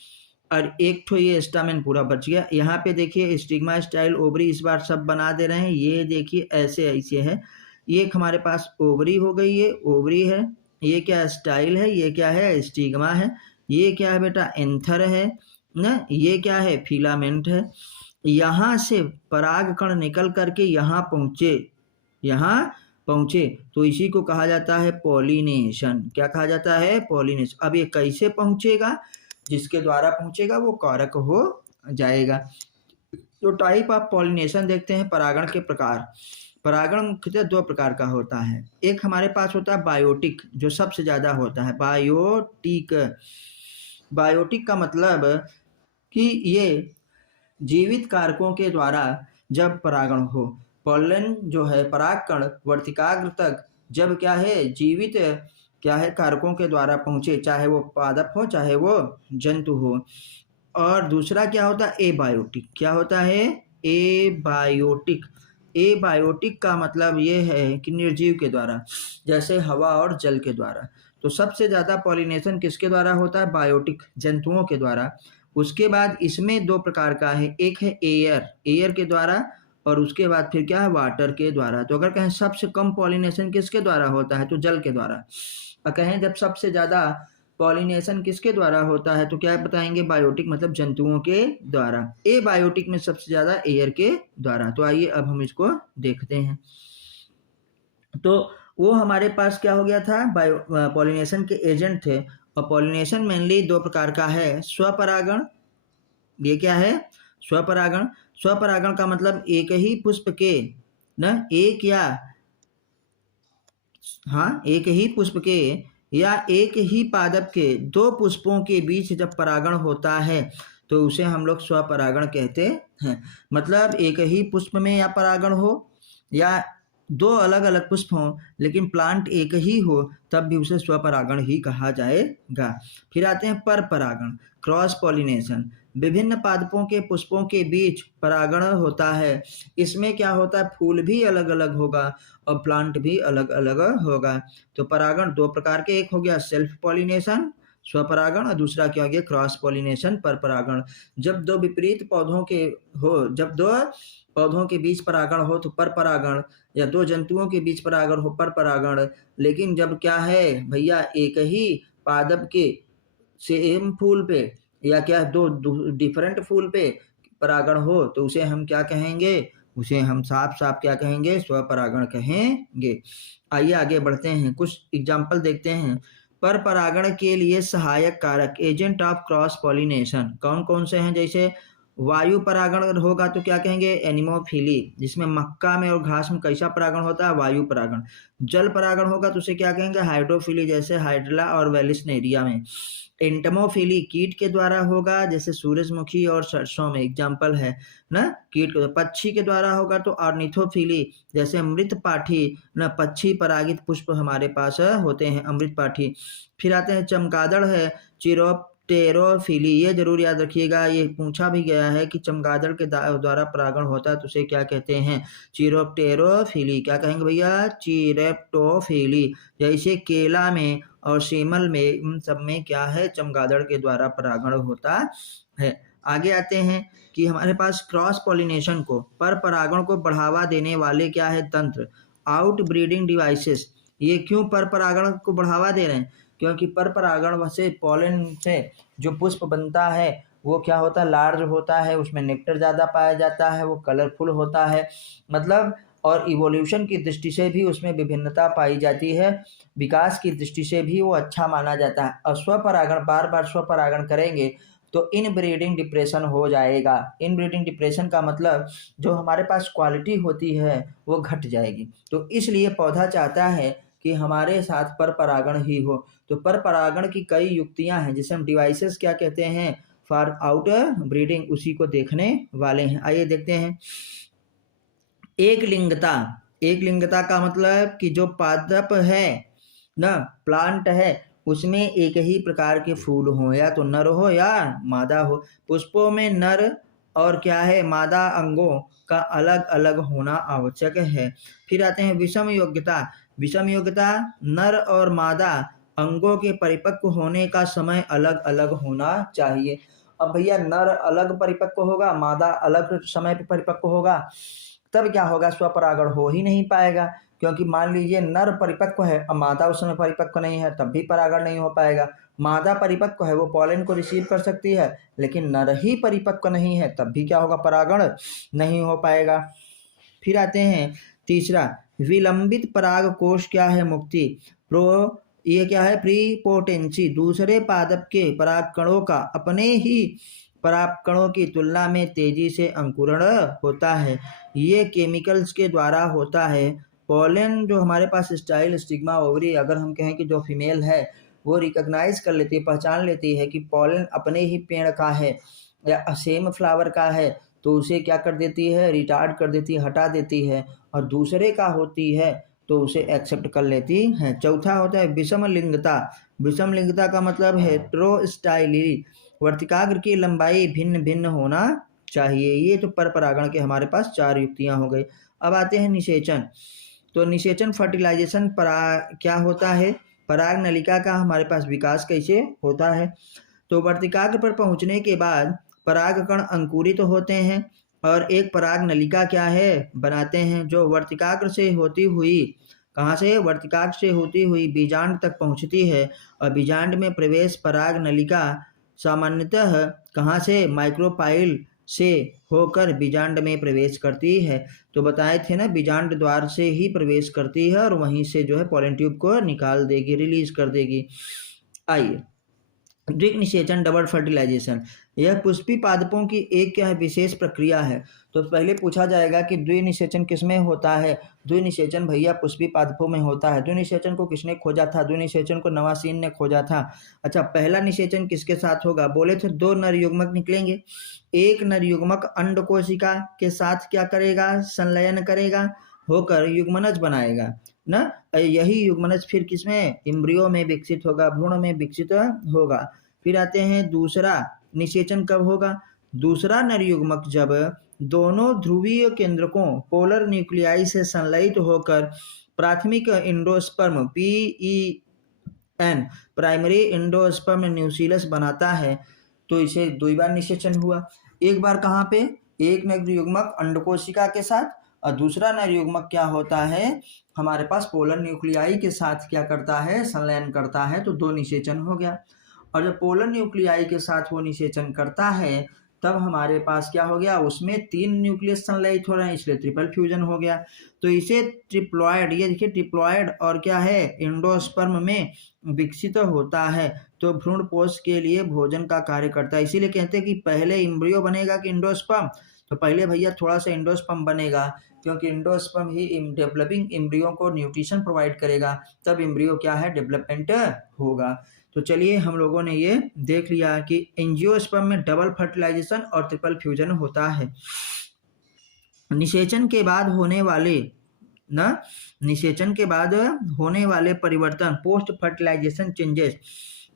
और एक ठो ये स्टामेन पूरा बच गया। यहाँ पे देखिए स्टिग्मा स्टाइल ओवरी इस बार सब बना दे रहे हैं। ये देखिए ऐसे ऐसे है। ये एक हमारे पास ओवरी हो गई, ये ओवरी है। ये क्या स्टाइल है? ये क्या है? स्टिग्मा है। ये क्या है बेटा? एंथर है ना। ये क्या है? फिलामेंट है। यहाँ से पराग कण निकल करके यहाँ पहुंचे तो इसी को कहा जाता है पॉलिनेशन। क्या कहा जाता है? पॉलिनेशन। अब ये कैसे पहुंचेगा? जिसके द्वारा पहुंचेगा वो कारक हो जाएगा। तो टाइप ऑफ पॉलिनेशन देखते हैं। परागण के प्रकार। परागण मुख्यतः 2 प्रकार का होता है। एक हमारे पास होता है बायोटिक, जो सबसे ज्यादा होता है। बायोटिक का मतलब कि ये जीवित कारकों के द्वारा जब परागण हो। पॉलन जो है, परागकण वर्तिकाग्र तक जब क्या है, जीवित क्या है, कारकों के द्वारा पहुंचे, चाहे वो पादप हो चाहे वो जंतु हो। और दूसरा क्या होता है? एबायोटिक। क्या होता है? एबायोटिक। एबायोटिक का मतलब ये है कि निर्जीव के द्वारा, जैसे हवा और जल के द्वारा। तो सबसे ज्यादा पॉलिनेशन किसके द्वारा होता है? बायोटिक, जंतुओं के द्वारा। उसके बाद इसमें 2 प्रकार का है। एक है एयर के द्वारा, और उसके बाद फिर क्या है? वाटर के द्वारा। तो अगर कहें सबसे कम पॉलिनेशन किसके द्वारा होता है, तो जल के द्वारा। और कहें जब सबसे ज्यादा पॉलिनेशन किसके द्वारा होता है, तो क्या बताएंगे? बायोटिक मतलब जंतुओं के द्वारा। एबायोटिक में सबसे ज्यादा एयर के द्वारा। तो आइए अब हम इसको देखते हैं। तो वो हमारे पास क्या हो गया था? पॉलिनेशन के एजेंट थे। और पॉलिनेशन मेनली 2 प्रकार का है। स्वपरागण। ये क्या है? स्वपरागण। स्वपरागण का मतलब एक ही पुष्प के एक ही पुष्प के या एक ही पादप के 2 पुष्पों के बीच जब परागण होता है तो उसे हम लोग स्वपरागण कहते हैं। मतलब एक ही पुष्प में या परागण हो या 2 अलग अलग पुष्प हों, लेकिन प्लांट एक ही हो, तब भी उसे स्वपरागण ही कहा जाएगा। फिर आते हैं पर परागण, क्रॉस पॉलिनेशन। विभिन्न पादपों के पुष्पों के बीच परागण होता है। इसमें क्या होता है? फूल भी अलग अलग होगा और प्लांट भी अलग अलग होगा। तो परागण 2 प्रकार के। एक हो गया सेल्फ पॉलिनेशन, स्वपरागण और दूसरा क्या हो गया क्रॉस पॉलिनेशन परपरागण। जब दो विपरीत पौधों के जब दो पौधों के बीच परागण हो तो परपरागण, या दो जंतुओं के बीच परागण हो परपरागण। लेकिन जब क्या है भैया एक ही पादप के सेम फूल पे या क्या दो डिफरेंट फूल पे परागण हो तो उसे हम क्या कहेंगे, उसे हम साफ साफ क्या कहेंगे, स्वपरागण कहेंगे। आइए आगे बढ़ते हैं, कुछ एग्जाम्पल देखते हैं। पर परागण के लिए सहायक कारक एजेंट ऑफ क्रॉस पॉलिनेशन कौन कौन से हैं? जैसे वायु परागण होगा तो क्या कहेंगे, एनिमोफिली, जिसमें मक्का में और घास में कैसा परागण होता है, वायु परागण। जल परागण होगा तो उसे क्या कहेंगे, हाइड्रोफिली, जैसे हाइड्रला और वेलिस्नेरिया में। एंटमोफिली कीट के द्वारा होगा, जैसे सूरजमुखी और सरसों में एग्जाम्पल है ना कीट को। पक्षी के द्वारा होगा तो ऑर्निथोफिली, जैसे अमृत पाठी ना, पक्षी परागित पुष्प हमारे पास होते हैं अमृत पाठी। फिर आते हैं चमगादड़ है चिरोप्टेरोफिली, ये जरूर याद रखिएगा, ये पूछा भी गया है कि चमगादड़ के द्वारा परागण होता है तो उसे क्या कहते हैं, चिरोप्टेरोफिली। क्या कहेंगे भैया, चिरेप्टोफिली। जैसे केला में और सेमल में, इन सब में क्या है, चमगादड़ के द्वारा परागण होता है। आगे आते हैं कि हमारे पास क्रॉस पॉलिनेशन को, पर परागण को बढ़ावा देने वाले क्या है तंत्र, आउट ब्रीडिंग डिवाइसेस। ये क्यों पर परागण को बढ़ावा दे रहे हैं, क्योंकि पर परागण से पॉलन से जो पुष्प बनता है वो क्या होता है, लार्ज होता है, उसमें नेक्टर ज़्यादा पाया जाता है, वो कलरफुल होता है, मतलब और इवोल्यूशन की दृष्टि से भी उसमें विभिन्नता पाई जाती है, विकास की दृष्टि से भी वो अच्छा माना जाता है। और स्वपरागण बार बार स्वपरागण करेंगे तो इन ब्रीडिंग डिप्रेशन हो जाएगा। इन ब्रीडिंग डिप्रेशन का मतलब जो हमारे पास क्वालिटी होती है वो घट जाएगी। तो इसलिए पौधा चाहता है कि हमारे साथ पर परागण ही हो। तो पर परागण की कई युक्तियां हैं जिसे हम डिवाइसेस क्या कहते हैं, फॉर आउट ब्रीडिंग, उसी को देखने वाले हैं। आइए देखते हैं। एक लिंगता, एक लिंगता का मतलब कि जो पादप है ना, प्लांट है, उसमें एक ही प्रकार के फूल हो, या तो नर हो या मादा हो। पुष्पों में नर और क्या है, मादा अंगों का अलग अलग होना आवश्यक है। फिर आते हैं विषम योग्यता। विषम योग्यता, नर और मादा अंगों के परिपक्व होने का समय अलग अलग होना चाहिए। अब भैया नर अलग परिपक्व होगा, मादा अलग समय पर परिपक्व होगा, तब क्या होगा, स्वपरागण हो ही नहीं पाएगा। क्योंकि मान लीजिए नर परिपक्व है और मादा उस समय परिपक्व नहीं है, तब भी परागण नहीं हो पाएगा। मादा परिपक्व है, वो पॉलन को रिसीव कर सकती है, लेकिन नर ही परिपक्व नहीं है, तब भी क्या होगा, परागण नहीं हो पाएगा। फिर आते हैं तीसरा, विलंबित पराग कोश क्या है, मुक्ति। प्रो ये क्या है, प्रीपोटेंसी, दूसरे पादप के परागकणों का अपने ही परागकणों की तुलना में तेजी से अंकुरण होता है। ये केमिकल्स के द्वारा होता है। पॉलन जो हमारे पास स्टाइल स्टिग्मा ओवरी, अगर हम कहें कि जो फीमेल है वो रिकॉग्नाइज कर लेती है, पहचान लेती है कि पॉलन अपने ही पेड़ का है या सेम फ्लावर का है, तो उसे क्या कर देती है, रिटार्ड कर देती है, हटा देती है, और दूसरे का होती है तो उसे एक्सेप्ट कर लेती है। चौथा होता है विषम लिंगता। विषम लिंगता का मतलब हेटेरोस्टाइली, वर्तिकाग्र की लंबाई भिन्न भिन्न होना चाहिए। ये तो पर परागण के हमारे पास चार युक्तियां हो गई। अब आते हैं निषेचन। तो निषेचन फर्टिलाइजेशन क्या होता है, पराग नलिका का हमारे पास विकास कैसे होता है। तो वर्तिकाग्र पर पहुंचने के बाद परागकण अंकुरित होते हैं और एक पराग नलिका क्या है बनाते हैं, जो वर्तिकाग्र से होती हुई, कहाँ से, वर्तिकाग्र से होती हुई बीजांड तक पहुंचती है। और बीजांड में प्रवेश पराग नलिका सामान्यतः कहाँ से, माइक्रोपाइल से होकर बीजांड में प्रवेश करती है। तो बताए थे ना, बीजांड द्वार से ही प्रवेश करती है और वहीं से जो है पॉलन ट्यूब को निकाल देगी, रिलीज कर देगी। आइए, द्विक निषेचन, डबल फर्टिलाइजेशन, यह पुष्पी पादपों की एक क्या है, विशेष प्रक्रिया है। तो पहले पूछा जाएगा कि द्विनिषेचन किसमें होता है। द्विनिषेचन भैया पुष्पी पादपों में होता है। द्विनिषेचन को किसने खोजा था, द्विनिषेचन को नवासीन ने खोजा था। अच्छा, पहला निषेचन किसके साथ होगा, बोले थे दो नर युग्मक निकलेंगे, एक नर युग्मक अंड कोशिका के साथ क्या करेगा, संलयन करेगा, होकर युग्मनज बनाएगा ना। यही युग्मनज फिर किसमें, एम्ब्रियो में विकसित होगा, भ्रूण में विकसित होगा। फिर आते हैं दूसरा निषेचन कब होगा, दूसरा नर युग्मक जब दोनों ध्रुवीय केंद्रकों पोलर न्यूक्लियाई से संलयित होकर प्राथमिक इंडोस्पर्म एन प्राइमरी एंडोस्पर्म न्यूक्लियस बनाता है तो इसे 2 बार निषेचन हुआ। एक बार कहाँ पे, एक नर युग्मक अंडकोशिका के साथ और दूसरा नर युग्मक क्या होता है हमारे पास पोलर न्यूक्लियाई के साथ क्या करता है, संलयन करता है, तो 2 निषेचन हो गया। और जब पोलर न्यूक्लियाई के साथ वो निषेचन करता है तब हमारे पास क्या हो गया, उसमें 3 न्यूक्लियस संलयित हो रहे हैं, इसलिए ट्रिपल फ्यूजन हो गया। तो इसे ट्रिप्लॉयड, ये देखिए ट्रिप्लॉयड और क्या है एंडोस्पर्म में विकसित होता है तो भ्रूण पोष के लिए भोजन का कार्य करता है। इसीलिए कहते हैं कि पहले एम्ब्रियो बनेगा कि एंडोस्पर्म, तो पहले भैया थोड़ा सा एंडोस्पर्म बनेगा क्योंकि एंडोस्पर्म ही डेवलपिंग एम्ब्रियो को न्यूट्रिशन प्रोवाइड करेगा, तब एम्ब्रियो क्या है डेवलपमेंट होगा। तो चलिए हम लोगों ने ये देख लिया कि एंजियोस्पर्म में डबल फर्टिलाइजेशन और ट्रिपल फ्यूजन होता है। निषेचन के बाद होने वाले परिवर्तन पोस्ट फर्टिलाइजेशन चेंजेस,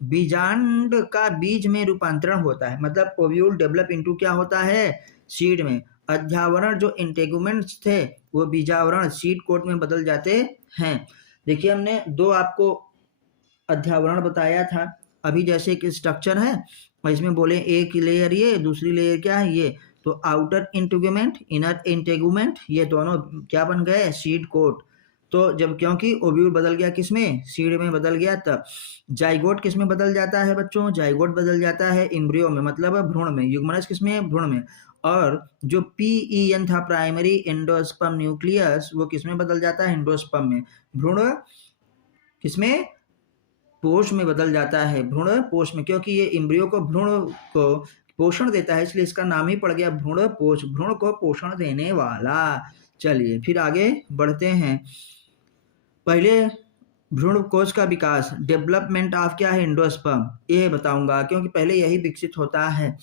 बीजांड का बीज में रूपांतरण होता है, मतलब ओव्यूल डेवलप इनटू क्या होता है, सीड में। अध्यावरण जो इंटेगुमेंट्स थे वो बीजावरण सीड कोट में बदल जाते हैं। देखिए हमने 2 आपको अध्यावरण बताया था, अभी जैसे एक स्ट्रक्चर है और इसमें बोले एक लेयर ये, दूसरी लेयर क्या है ये, तो आउटर इंटेगुमेंट इनर इंटेगुमेंट, ये दोनों क्या बन गए, सीड कोट। तो जब क्योंकि ओव्यूल बदल गया किसमें, सीड में बदल गया, तब जाइगोट किसमें बदल जाता है बच्चों, जाइगोट बदल जाता है एम्ब्रियो में, मतलब भ्रूण में। युग्मनज किसमें, भ्रूण में। और जो PEN था प्राइमरी एंडोस्पर्म न्यूक्लियस वो किसमें बदल जाता है, एंडोस्पर्म में। भ्रूण किसमें, पोष में बदल जाता है, भ्रूण पोष में, क्योंकि ये एम्ब्रियो को भ्रूण को पोषण देता है इसलिए इसका नाम ही पड़ गया भ्रूण पोष, भ्रूण को पोषण देने वाला। चलिए फिर आगे बढ़ते हैं। पहले भ्रूण कोश का विकास, डेवलपमेंट ऑफ क्या है, एंडोस्पर्म, ये बताऊंगा क्योंकि पहले यही विकसित होता है।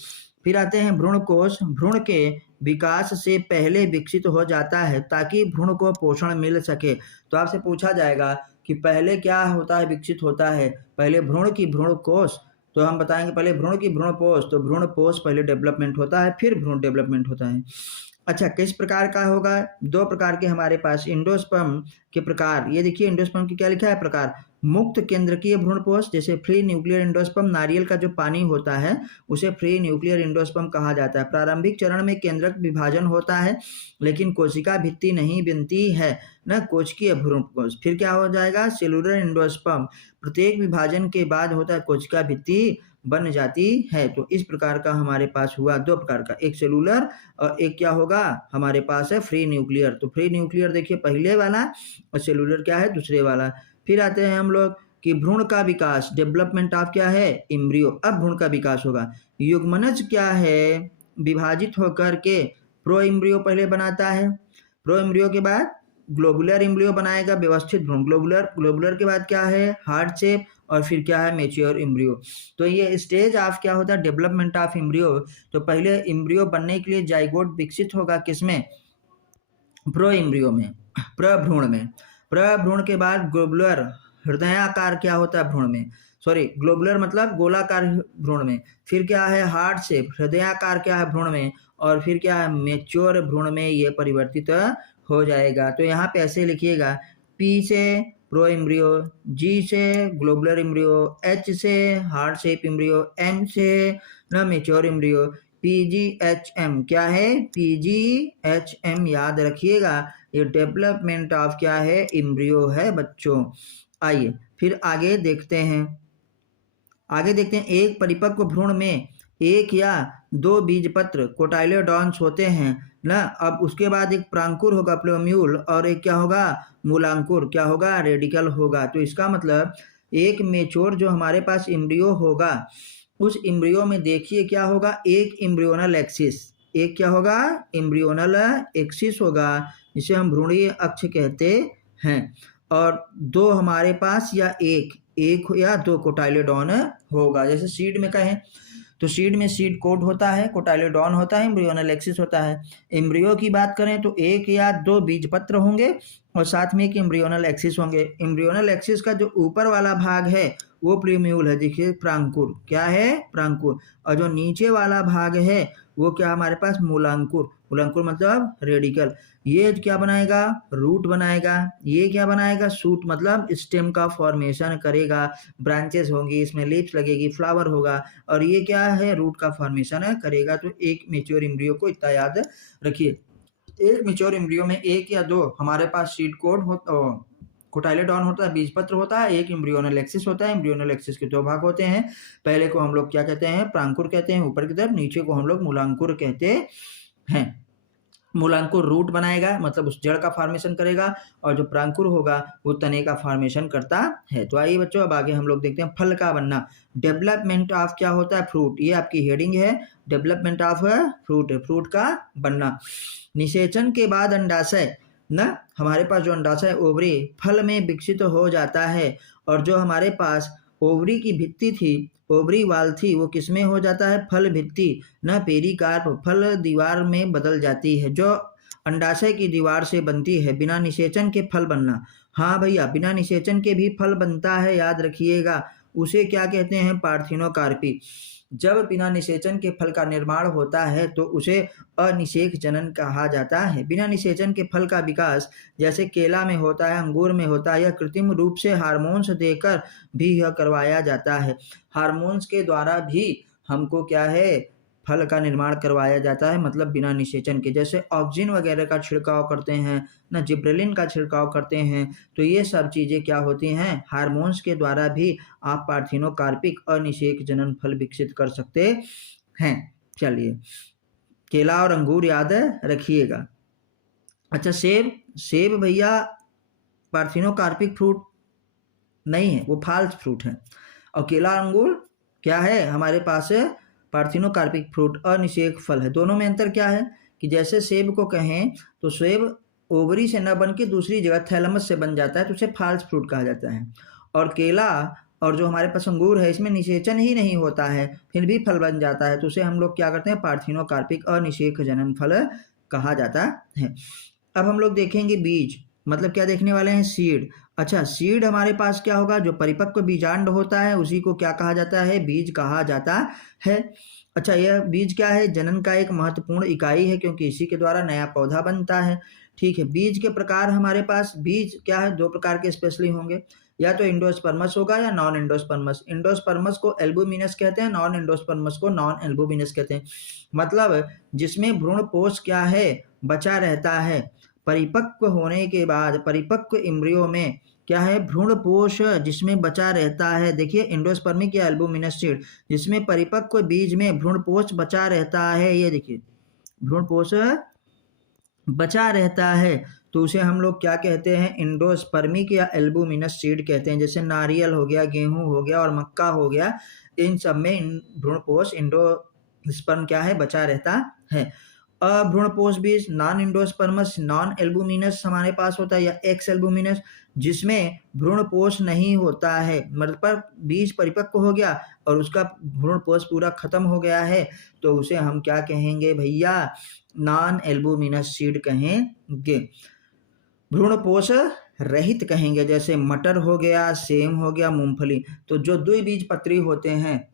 फिर आते हैं भ्रूण कोश, भ्रूण के विकास से पहले विकसित हो जाता है ताकि भ्रूण को पोषण मिल सके। तो आपसे पूछा जाएगा कि पहले क्या होता है, विकसित होता है, पहले भ्रूण की भ्रूण कोश, तो हम बताएंगे पहले भ्रूण की भ्रूण पोष, तो भ्रूण पोष पहले डेवलपमेंट होता है फिर भ्रूण डेवलपमेंट होता है। अच्छा किस प्रकार का होगा, 2 प्रकार के हमारे पास एंडोस्पर्म के प्रकार, ये देखिए एंडोस्पर्म की क्या लिखा है प्रकार, मुक्त केंद्रकीय भ्रूणपोष, जैसे फ्री न्यूक्लियर एंडोस्पर्म, नारियल का जो पानी होता है उसे फ्री न्यूक्लियर एंडोस्पर्म कहा जाता है। प्रारंभिक चरण में केंद्रक विभाजन होता है लेकिन कोशिका भित्ति नहीं बनती है न कोशिकीय भ्रूणपोष। फिर क्या हो जाएगा, सेलुलर एंडोस्पर्म, प्रत्येक विभाजन के बाद होता है कोशिका भित्ति बन जाती है। तो इस प्रकार का हमारे पास हुआ 2 प्रकार का, एक सेलुलर और एक क्या होगा हमारे पास है फ्री न्यूक्लियर। तो फ्री न्यूक्लियर देखिए पहले वाला और सेलुलर क्या है दूसरे वाला। फिर आते हैं हम लोग कि भ्रूण का विकास, डेवलपमेंट ऑफ क्या है, एम्ब्रियो। अब भ्रूण का विकास होगा, युग्मनज क्या है विभाजित होकर के प्रो एम्ब्रियो पहले बनाता है, प्रो एम्ब्रियो के बाद ग्लोबुलर एम्ब्रियो बनाएगा, व्यवस्थित भ्रूण, ग्लोबुलर के बाद क्या है हार्ट शेप और फिर क्या है मैच्योर एम्ब्रियो। तो ये स्टेज ऑफ क्या होता है, डेवलपमेंट ऑफ एम्ब्रियो। तो पहले एम्ब्रियो बनने के लिए जाइगोट विकसित होगा किसमें, प्रो एम्ब्रियो में, प्रभ्रूण में। प्रभ्रूण के बाद ग्लोबुलर हृदयाकार क्या होता है भ्रूण में, सॉरी ग्लोबुलर मतलब गोलाकार भ्रूण में। फिर क्या है हार्ट शेप, हृदयाकार क्या है भ्रूण में, और फिर क्या है मैच्योर भ्रूण में ये परिवर्तित हो जाएगा। तो यहाँ पे ऐसे लिखिएगा, P से प्रो एम्ब्रियो, G से ग्लोबुलर एम्ब्रियो, H से हार्ट शेप एम्ब्रियो, M से न मैच्योर एम्ब्रियो, PGHM क्या है, PGHM याद रखिएगा, ये डेवलपमेंट ऑफ क्या है एम्ब्रियो है बच्चों। आइए फिर आगे देखते हैं, एक परिपक्व भ्रूण में 1 या 2 बीजपत्र कोटाइलोडॉन्स होते हैं ना। अब उसके बाद एक प्रांकुर होगा प्लूम्यूल और एक क्या होगा मूलांकुर, क्या होगा रेडिकल होगा। तो इसका मतलब एक मेच्योर जो हमारे पास एम्ब्रियो होगा उस एम्ब्रियो में देखिए क्या होगा, एक एम्ब्रियोनल एक्सिस, एक क्या होगा एम्ब्रियोनल एक्सिस होगा जिसे हम भ्रूणीय अक्ष कहते हैं, और 2 हमारे पास या एक या 2 कोटाइलोडॉन होगा। जैसे सीड में कहें तो सीड में सीड कोट होता है, कोटाइलोडॉन होता है, एम्ब्रियोनल एक्सिस होता है। एम्ब्रियो की बात करें तो 1 या 2 बीजपत्र होंगे और साथ में एक एम्ब्रियोनल एक्सिस होंगे। एम्ब्रियोनल एक्सिस का जो ऊपर वाला भाग है वो प्लूम्यूल है, देखिए प्रांकुर क्या है प्रांकुर, और जो नीचे वाला भाग है वो क्या हमारे पास मूलांकुर, मूलांकुर मतलब रेडिकल। ये क्या बनाएगा, रूट बनाएगा। ये क्या बनाएगा, शूट मतलब स्टेम का फॉर्मेशन करेगा, ब्रांचेस होंगी, इसमें लीव्स लगेगी, फ्लावर होगा। और ये क्या है, रूट का फॉर्मेशन करेगा। तो एक मेच्योर एम्ब्रियो को इतना याद रखिए। एक मेच्योर एम्ब्रियो में एक या दो हमारे पास सीड कोड कोटाइलेडॉन होता है, बीजपत्र होता है, एक एम्ब्रियोनल एक्सिस होता है। एम्ब्रियोनल एक्सिस के दो भाग होते हैं। पहले को हम लोग क्या कहते हैं, प्रांकुर कहते हैं ऊपर की तरफ, नीचे को हम लोग मूलांकुर कहते हैं। मूलांकुर रूट बनाएगा मतलब उस जड़ का फॉर्मेशन करेगा, और जो प्रांकुर होगा वो तने का फॉर्मेशन करता है। तो आइए बच्चों अब आगे हम लोग देखते हैं फल का बनना। डेवलपमेंट ऑफ क्या होता है, फ्रूट। ये आपकी हेडिंग है, डेवलपमेंट ऑफ फ्रूट, फ्रूट का बनना। निषेचन के बाद अंडाशय ना, हमारे पास जो अंडाशय ओवरी फल में विकसित हो जाता है, और जो हमारे पास ओवरी की भित्ति थी, ओवरी वाल थी, वो किसमें हो जाता है, फल भित्ति न पेरिकार्प, फल दीवार में बदल जाती है, जो अंडाशय की दीवार से बनती है। बिना निषेचन के फल बनना, हाँ भैया बिना निषेचन के भी फल बनता है, याद रखिएगा। उसे क्या कहते हैं, पार्थिनोकार्पी। जब बिना निषेचन के फल का निर्माण होता है तो उसे अनिषेक जनन कहा जाता है। बिना निषेचन के फल का विकास जैसे केला में होता है, अंगूर में होता है, या कृत्रिम रूप से हार्मोन्स देकर भी यह करवाया जाता है। हार्मोन्स के द्वारा भी हमको क्या है, फल का निर्माण करवाया जाता है, मतलब बिना निषेचन के। जैसे ऑक्सिन वगैरह का छिड़काव करते हैं ना, जिब्रेलिन का छिड़काव करते हैं, तो ये सब चीज़ें क्या होती हैं, हार्मोन्स के द्वारा भी आप पार्थिनोकार्पिक अनिषेक जनन फल विकसित कर सकते हैं। चलिए केला और अंगूर याद रखिएगा। अच्छा सेब, सेब भैया पार्थिनोकार्पिक फ्रूट नहीं है, वो फाल्स फ्रूट है। और केला अंगूर क्या है, हमारे पास पार्थिनोकार्पिक फ्रूट, अनिषेक फल है। दोनों में अंतर क्या है कि जैसे सेब को कहें तो सेब ओवरी से न बन के दूसरी जगह थैलमस से बन जाता है, तो उसे फाल्स फ्रूट कहा जाता है। और केला और जो हमारे पास अंगूर है, इसमें निषेचन ही नहीं होता है, फिर भी फल बन जाता है, तो उसे हम लोग क्या करते हैं, पार्थिनोकार्पिक अनिषेक जनन फल कहा जाता है। अब हम लोग देखेंगे बीज, मतलब क्या देखने वाले हैं, सीड। अच्छा सीड हमारे पास क्या होगा, जो परिपक्व बीजांड होता है उसी को क्या कहा जाता है, बीज कहा जाता है। अच्छा यह बीज क्या है, जनन का एक महत्वपूर्ण इकाई है, क्योंकि इसी के द्वारा नया पौधा बनता है। ठीक है, बीज के प्रकार हमारे पास, बीज क्या है, दो प्रकार के स्पेशली होंगे, या तो इंडोस्पर्मस होगा या नॉन इंडोस्पर्मस। इंडोस्पर्मस को एल्बुमिनस कहते हैं, नॉन इंडोस्पर्मस को नॉन एल्बुमिनस कहते हैं। मतलब जिसमें भ्रूण पोष क्या है, बचा रहता है। परिपक्व होने के बाद परिपक्व एम्ब्रियो में क्या है, भ्रूण पोष जिसमें बचा रहता है। देखिए इंडोस्पर्मिक या एल्बुमिनस सीड, जिसमें परिपक्व बीज में भ्रूण पोष बचा रहता है, ये देखिए भ्रूण पोष बचा रहता है, तो उसे हम लोग क्या कहते हैं, इंडोस्पर्मिक या एल्बुमिनस सीड कहते हैं। जैसे नारियल हो गया, गेहूं हो गया और मक्का हो गया, इन सब में भ्रूण पोष इंडोस्पर्म क्या है, बचा रहता है। अभ्रूणपोष बीज नॉन इंडोस्पर्मस नॉन एल्बुमिनस हमारे पास होता है, या एक्स एल्बुमिनस, जिसमें भ्रूणपोष नहीं होता है, मतलब बीज परिपक्व हो गया और उसका भ्रूणपोष पूरा खत्म हो गया है, तो उसे हम क्या कहेंगे भैया, नॉन एल्बुमिनस सीड कहेंगे, भ्रूणपोष रहित कहेंगे। जैसे मटर हो गया, सेम हो गया, मूंगफली। तो जो द्विबीजपत्री होते हैं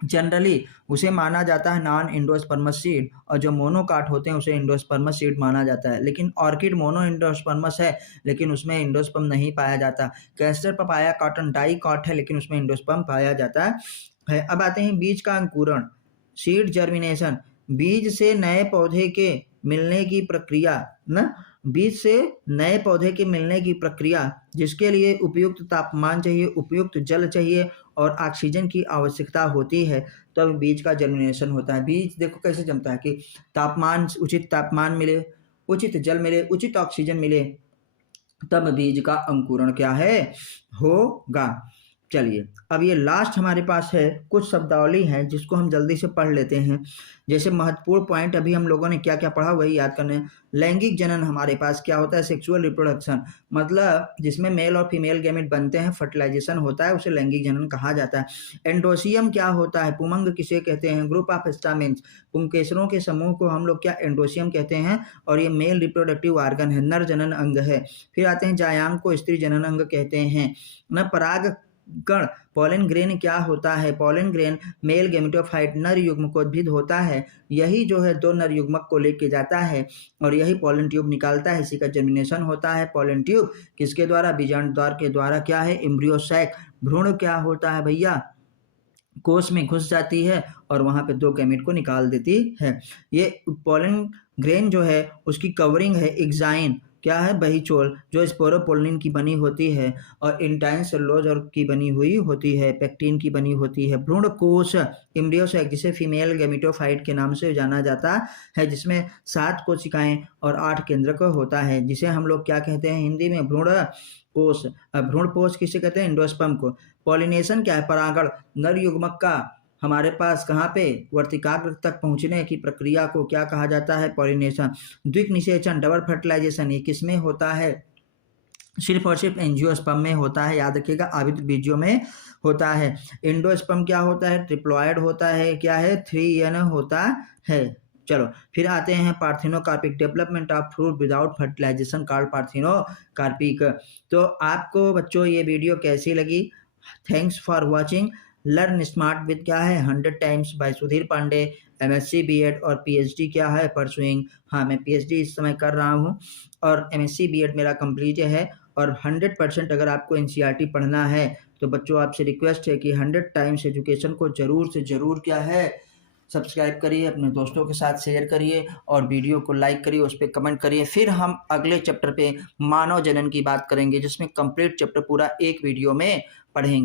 जनरली उसे माना जाता है नॉन इंडोस्पर्मस सीड, और जो मोनोकाट होते हैं उसे इंडोस्पर्मस सीड माना जाता है। लेकिन ऑर्किड मोनो इंडोस्पर्मस है, लेकिन उसमें इंडोस्पर्म नहीं पाया जाता। कैस्टर पपाया कॉटन डाइकॉट है, लेकिन उसमें इंडोस्पर्म पाया जाता है। अब आते हैं बीज का अंकुरण, सीड जर्मिनेशन। बीज से नए पौधे के मिलने की प्रक्रिया ना, बीज से नए पौधे के मिलने की प्रक्रिया, जिसके लिए उपयुक्त तापमान चाहिए, उपयुक्त जल चाहिए और ऑक्सीजन की आवश्यकता होती है, तब बीज का जर्मिनेशन होता है। बीज देखो कैसे जमता है कि तापमान, उचित तापमान मिले, उचित जल मिले, उचित ऑक्सीजन मिले, तब बीज का अंकुरण क्या है, होगा। चलिए अब ये लास्ट हमारे पास है, कुछ शब्दावली है जिसको हम जल्दी से पढ़ लेते हैं। जैसे महत्वपूर्ण पॉइंट अभी हम लोगों ने क्या क्या पढ़ा वही याद करने हैं। लैंगिक जनन हमारे पास क्या होता है, सेक्सुअल रिप्रोडक्शन, मतलब जिसमें मेल और फीमेल गैमेट बनते हैं, फर्टिलाइजेशन होता है, उसे लैंगिक जनन कहा जाता है। एंडोसियम क्या होता है, पुमंग किसे कहते हैं, ग्रुप ऑफ स्टामेन्स, पुंकेसरों के समूह को हम लोग क्या एंडोसियम कहते हैं, और ये मेल रिप्रोडक्टिव ऑर्गन है, नर जनन अंग है। फिर आते हैं जायांग को स्त्री जनन अंग कहते हैं न। पराग गण। पॉलन ग्रेन क्या होता है? पॉलन ग्रेन मेल गैमेटोफाइट नर युग्मकोद्भिद होता है। यही जो है 2 नर युग्मक को लेके जाता है और यही पॉलन ट्यूब निकालता है। इसी का जर्मिनेशन होता है। पॉलन ट्यूब किसके द्वारा? बीजांड द्वार के द्वारा क्या है? Embryo sac. भ्रूण क्या होता है भैया? कोश में घुस जाती है और वहाँ पे 2 गैमेट को निकाल देती है। ये पॉलन ग्रेन जो है उसकी कवरिंग है एग्जाइन, क्या है? बहीचोल, जो स्पोरोपोलिन की बनी होती है और इंटाइन सेलुलोज और की बनी हुई होती है, पेक्टिन की बनी होती है। भ्रूण कोश एम्ब्रियो सैक, जिसे फीमेल गैमेटोफाइट के नाम से जाना जाता है, जिसमें 7 कोशिकाएं और 8 केंद्रक होता है, जिसे हम लोग क्या कहते हैं हिंदी में? भ्रूण कोश। भ्रूण पोष किसे कहते हैं? एंडोस्पर्म को। पॉलिनेशन क्या है? परागण। नर युग्मक का हमारे पास कहाँ पे? वर्तिकाग्र तक पहुंचने की प्रक्रिया को क्या कहा जाता है? पॉलिनेशन। द्विक निषेचन, डबल फर्टिलाइजेशन, ये किसमें होता है? सिर्फ और सिर्फ एंजियोस्पर्म में होता है। याद रखिएगा, आवृत बीजों में होता है। एंडोस्पर्म क्या होता है? ट्रिप्लॉयड होता है। क्या है? 3n होता है। चलो फिर आते हैं parthenocarpic, development of fruit without fertilization called parthenocarpic. तो आपको बच्चों ये वीडियो कैसी लगी? Thanks for watching. Learn smart with क्या है? 100 times by Sudhir Pandey. MSc BEd और PhD क्या है? परसुइंग। हाँ, मैं PhD इस समय कर रहा हूँ और MSc BEd मेरा कंप्लीट है। और 100% अगर आपको NCERT पढ़ना है तो बच्चों आपसे रिक्वेस्ट है कि 100 टाइम्स एजुकेशन को ज़रूर से ज़रूर क्या है? सब्सक्राइब करिए, अपने दोस्तों के साथ शेयर करिए और वीडियो को लाइक करिए, उस पर कमेंट करिए। फिर हम अगले चैप्टर पे मानव जनन की बात करेंगे, जिसमें कंप्लीट चैप्टर पूरा एक वीडियो में पढ़ेंगे।